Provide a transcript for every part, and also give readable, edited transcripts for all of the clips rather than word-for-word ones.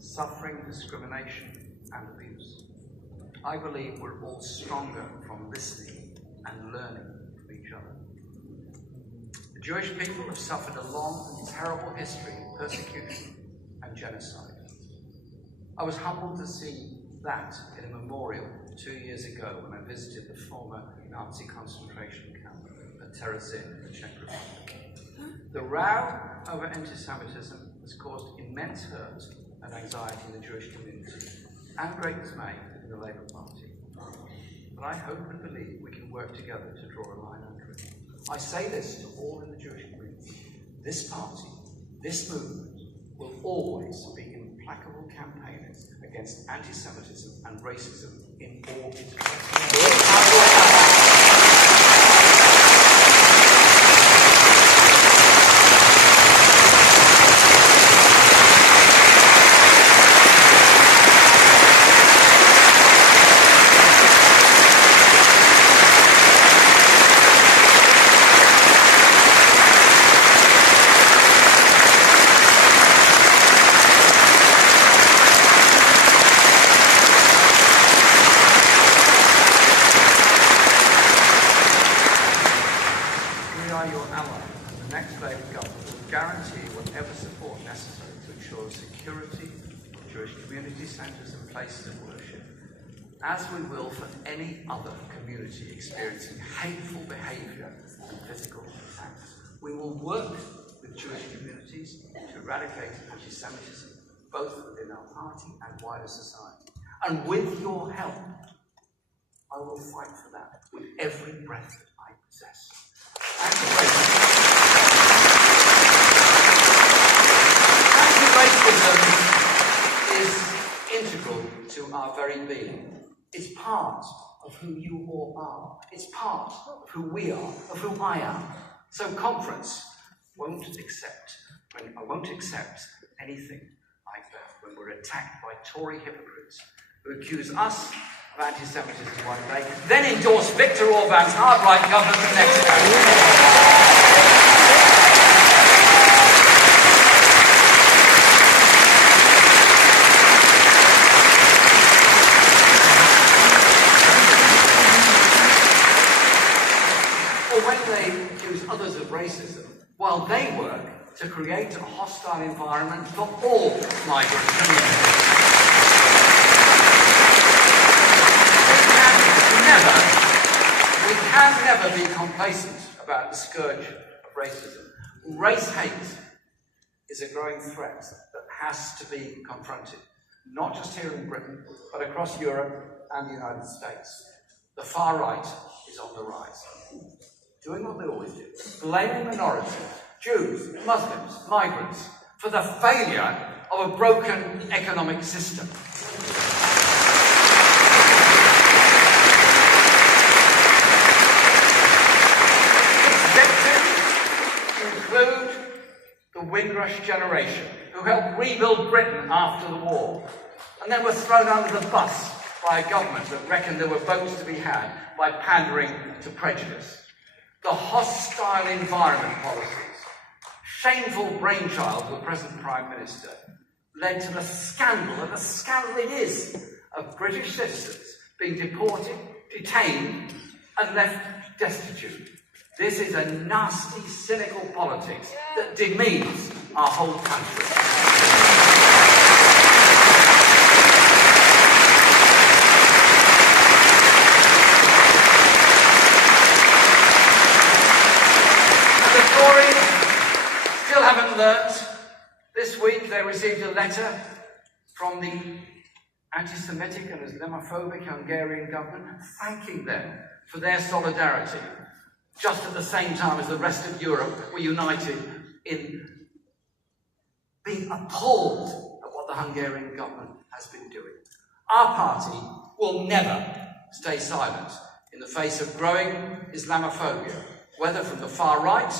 suffering discrimination and abuse. I believe we're all stronger from listening and learning from each other. The Jewish people have suffered a long and terrible history of persecution and genocide. I was humbled to see that in a memorial 2 years ago when I visited the former Nazi concentration camp at Terezin in the Czech Republic. The row over anti-Semitism has caused immense hurt and anxiety in the Jewish community and great dismay in the Labour Party. But I hope and believe we can work together to draw a line under it. I say this to all in the Jewish community. This party, this movement, will always be implacable campaigners against anti-Semitism and racism in all its forms. As we will for any other community experiencing hateful behaviour and physical attacks. We will work with Jewish communities to eradicate anti-Semitism, both within our party and wider society. And with your help, I will fight for that with every breath that I possess. Anti-racism is integral to our very being. It's part of who you all are. It's part of who we are, of who I am. So conference I won't accept anything like that when we're attacked by Tory hypocrites who accuse us of anti-Semitism one day, then endorse Viktor Orban's hard-right government the next day. Others of racism, while they work to create a hostile environment for all migrant communities. We can never be complacent about the scourge of racism. Race hate is a growing threat that has to be confronted, not just here in Britain, but across Europe and the United States. The far right is on the rise, doing what they always do, blaming minorities, Jews, Muslims, migrants, for the failure of a broken economic system. Its victims include the Windrush generation, who helped rebuild Britain after the war, and then were thrown under the bus by a government that reckoned there were votes to be had by pandering to prejudice. The hostile environment policies, shameful brainchild of the present Prime Minister, led to the scandal, and the scandal it is, of British citizens being deported, detained, and left destitute. This is a nasty, cynical politics that demeans our whole country. Still haven't learnt. This week they received a letter from the anti-Semitic and Islamophobic Hungarian government thanking them for their solidarity, just at the same time as the rest of Europe were united in being appalled at what the Hungarian government has been doing. Our party will never stay silent in the face of growing Islamophobia, whether from the far right,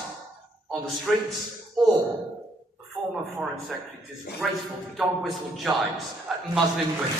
on the streets, or the former Foreign Secretary's disgraceful dog whistle jibes at Muslim women.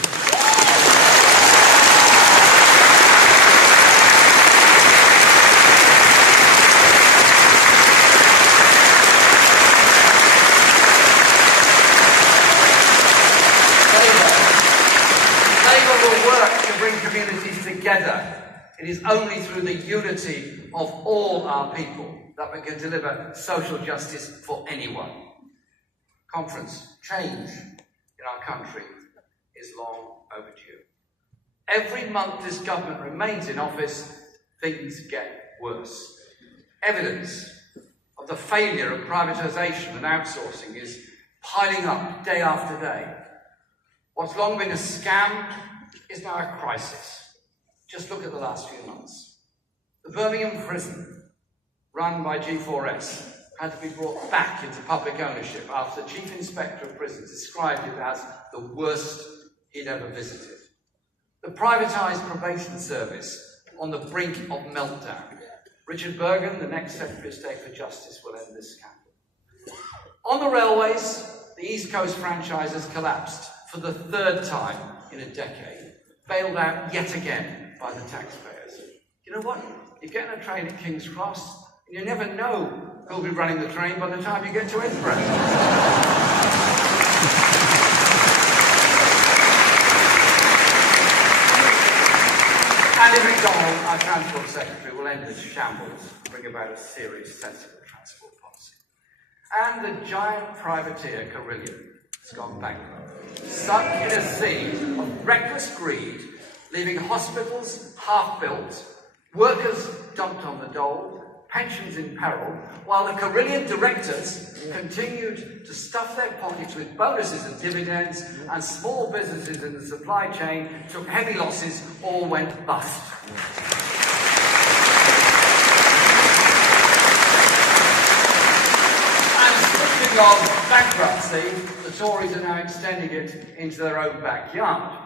will work to bring communities together. It is only through the unity of all our people that we can deliver social justice for anyone. Conference, change in our country is long overdue. Every month this government remains in office, things get worse. Evidence of the failure of privatisation and outsourcing is piling up day after day. What's long been a scam is now a crisis. Just look at the last few months. The Birmingham prison, run by G4S, had to be brought back into public ownership after the Chief Inspector of Prisons described it as the worst he'd ever visited. The privatised probation service on the brink of meltdown. Richard Bergen, the next Secretary of State for Justice, will end this scandal. On the railways, the East Coast franchises collapsed for the third time in a decade, bailed out yet again by the taxpayers. You know what? You get on a train at King's Cross, and you never know who'll be running the train by the time you get to Edinburgh. Andy MacDonald, our Transport Secretary, will end this shambles and bring about a serious, sensible transport policy. And the giant privateer Carillion has gone bankrupt, sunk in a sea of reckless greed, leaving hospitals half-built, workers dumped on the dole, pensions in peril, while the Carillion directors continued to stuff their pockets with bonuses and dividends, and small businesses in the supply chain took heavy losses or went bust. And speaking of bankruptcy, the Tories are now extending it into their own backyard.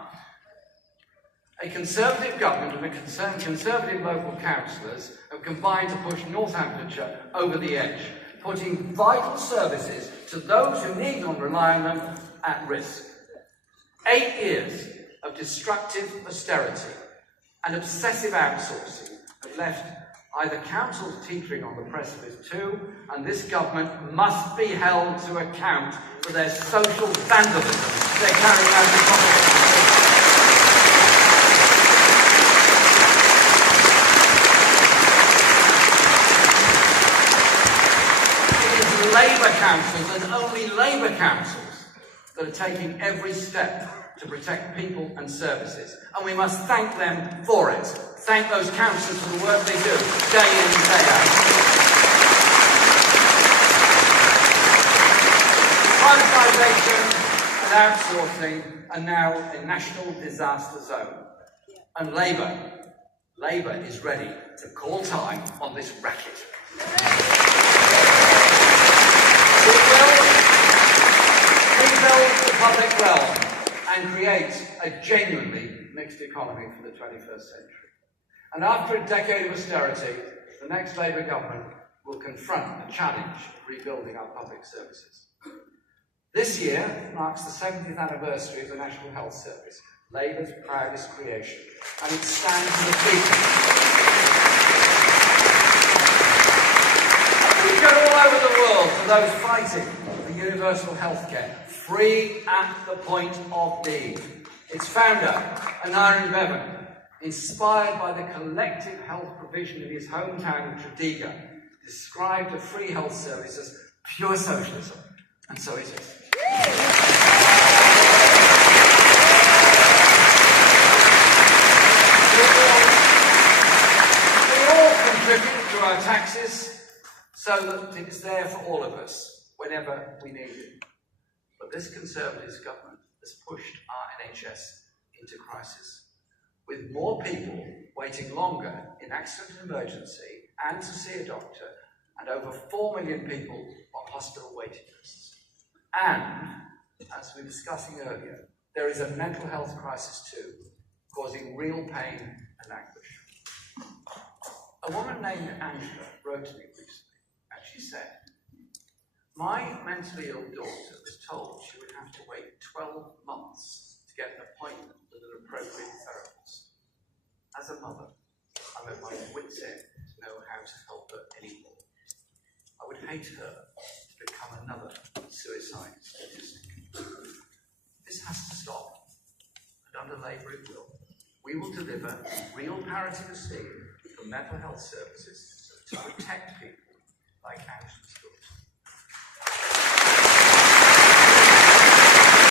A Conservative government and a Conservative local councillors have combined to push Northamptonshire over the edge, putting vital services to those who need and rely on them at risk. 8 years of destructive austerity and obsessive outsourcing have left either councils teetering on the precipice too, and this government must be held to account for their social vandalism they're carrying out in public. Labour councils and only Labour councils that are taking every step to protect people and services. And we must thank them for it. Thank those councils for the work they do, day in and day out. Privatisation and outsourcing are now a national disaster zone. And Labour is ready to call time on this racket. We will rebuild the public realm and create a genuinely mixed economy for the 21st century. And after a decade of austerity, the next Labour government will confront the challenge of rebuilding our public services. This year marks the 70th anniversary of the National Health Service, Labour's proudest creation, and it stands for the people. We go all over the world for those fighting for universal healthcare, free at the point of need. Its founder, Aneurin Bevan, inspired by the collective health provision in his hometown of Tredegar, described a free health service as pure socialism, and so it is. We all contribute to our taxes so that it's there for all of us whenever we need it. But this Conservative government has pushed our NHS into crisis, with more people waiting longer in accident and emergency and to see a doctor, and over 4 million people on hospital waiting lists. And, as we were discussing earlier, there is a mental health crisis too, causing real pain and anguish. A woman named Angela wrote to me recently, and she said, "My mentally ill daughter was told she would have to wait 12 months to get an appointment with an appropriate therapist. As a mother, I'm at my wit's end to know how to help her anymore. I would hate her to become another suicide statistic." This has to stop, and under Labour it will. We will deliver real parity received from mental health services to protect people like Angela Stewart.